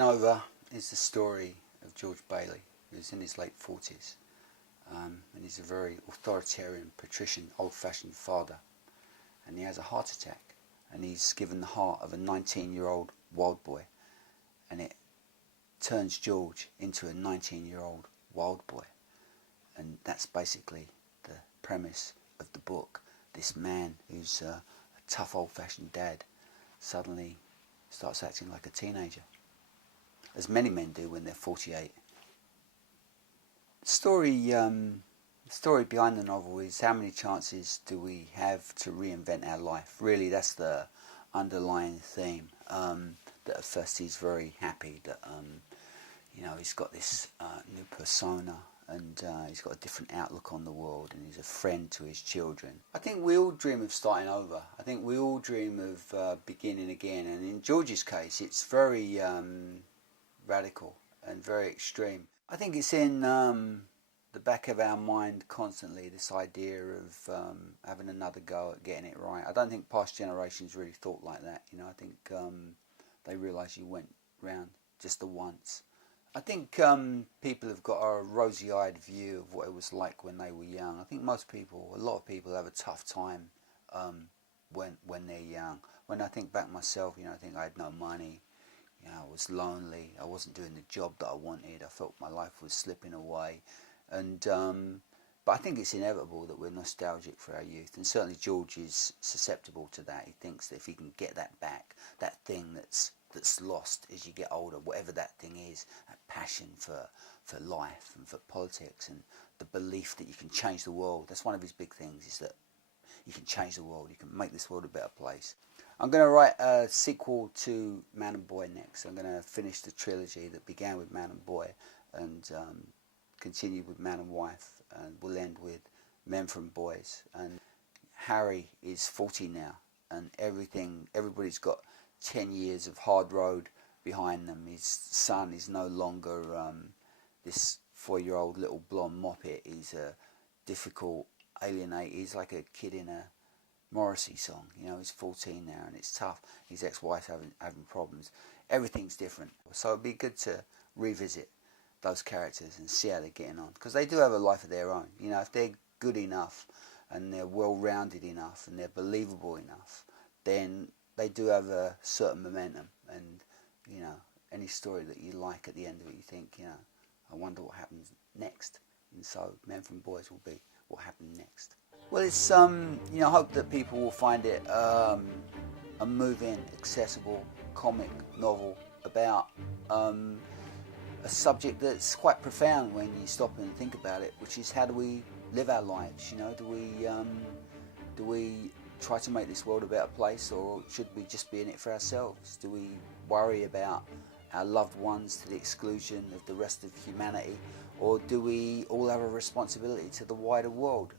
Starting Over is the story of George Bailey, who's in his late 40s, and he's a very authoritarian, patrician, old-fashioned father, and he has a heart attack, and he's given the heart of a 19-year-old wild boy, and it turns George into a 19-year-old wild boy, and that's basically the premise of the book. This man who's a tough old-fashioned dad suddenly starts acting like a teenager, as many men do when they're 48. The story behind the novel is how many chances do we have to reinvent our life. Really, that's the underlying theme. That at first he's very happy that he's got this new persona, and he's got a different outlook on the world, and he's a friend to his children. I think we all dream of starting over. I think we all dream of beginning again, and in George's case it's very radical and very extreme. I think it's in the back of our mind constantly, this idea of having another go at getting it right. I don't think past generations really thought like that. I think they realised you went round just the once. I think people have got a rosy-eyed view of what it was like when they were young. I think a lot of people have a tough time when they're young. When I think back myself, I think I had no money. I was lonely. I wasn't doing the job that I wanted. I felt my life was slipping away, but I think it's inevitable that we're nostalgic for our youth, and certainly George is susceptible to that. He thinks that if he can get that back, that thing that's lost as you get older, whatever that thing is, that passion for life and for politics, and the belief that you can change the world. That's one of his big things, is that you can change the world, you can make this world a better place. I'm going to write a sequel to Man and Boy next. I'm going to finish the trilogy that began with Man and Boy and continue with Man and Wife, and we'll end with Men from Boys. And Harry is 40 now, and everybody's got 10 years of hard road behind them. His son is no longer this 4-year-old little blonde moppet. He's a difficult, alienated, he's like a kid in a Morrissey song. He's 14 now, and it's tough. His ex-wife's having problems. Everything's different. So it'd be good to revisit those characters and see how they're getting on, because they do have a life of their own. If they're good enough and they're well-rounded enough and they're believable enough, then they do have a certain momentum. And any story that you like, at the end of it you think, I wonder what happens next. And so Men from Boys will be what happened next. Well, it's I hope that people will find it a moving, accessible comic novel about a subject that's quite profound when you stop and think about it, which is, how do we live our lives? Do we try to make this world a better place, or should we just be in it for ourselves? Do we worry about our loved ones to the exclusion of the rest of humanity, or do we all have a responsibility to the wider world?